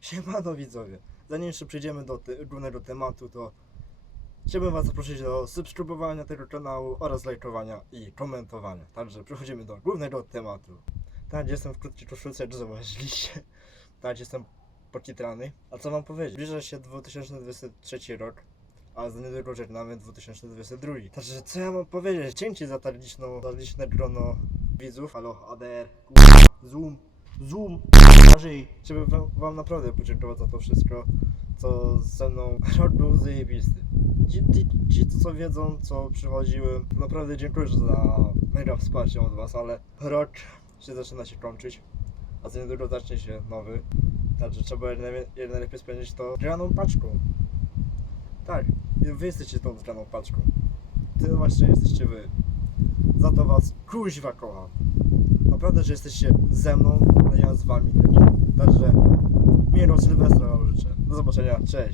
Siemano widzowie, zanim jeszcze przejdziemy do głównego tematu, to chciałbym was zaprosić do subskrybowania tego kanału oraz lajkowania i komentowania. Także przechodzimy do głównego tematu. Tak, jestem w krótkiej koszulce, jak zauważyliście. Tak, jestem pokitrany. A co wam powiedzieć? Zbliża się 2023 rok, a za niedługo żegnamy 2022. Także co ja mam powiedzieć? Dzięki za tak liczną, za liczne grono widzów. Halo, ADR, Zoom, Zoom, Marzej. Żeby wam, wam naprawdę podziękować za to wszystko, co ze mną rok był zajebisty. Ci, ci, ci co wiedzą, co przychodziły, naprawdę dziękuję za mega wsparcie od was, ale rok się zaczyna się kończyć, a za niedługo zacznie się nowy. Także trzeba jak najlepiej spędzić to graną paczką. Tak, i wy jesteście tą zgraną paczką. Ty właśnie jesteście wy. Za to was kuźwa kocham. Naprawdę, że jesteście ze mną, a ja z wami też. Także miłego Sylwestra wam życzę. Do zobaczenia, cześć.